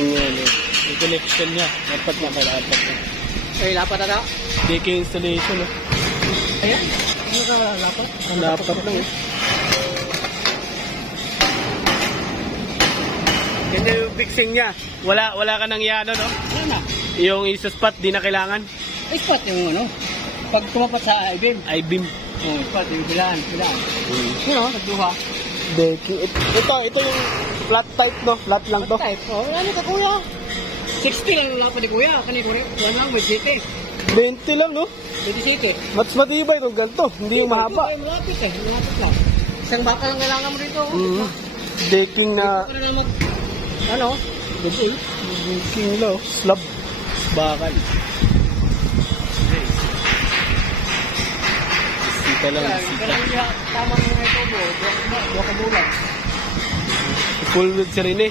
Decking yan eh. Yung connection niya. Dapat na kalapat na. Eh, lapat na daw. Decking installation eh. Ayan. Ano ka lapat? Lapat lang eh. Hindi yung fixing niya. Wala ka nang iano, no? Ano na? Yung isa spot, di na kailangan. Spot yung ano. Pag tumapat sa I-beam. I-beam. Spot yung bilaan. Sino? Nagduha. Decking. Ito yung flat type, no? Flat lang to. Type. Oh, ano ka kuya? 60 lang wala pa ni kuya. Kani kuya. Yan lang, may 7. 20 lang, no? 27. Mas matibay itong ganito. Hindi yung mahaba. Malapit eh. Malapit lang. Isang baka lang kailangan mo dito. Decking na... Ano? Decking lang. Slab. Bakal. Sita lang. Tama na ito mo. Dua ka bulan. Full with si Rene.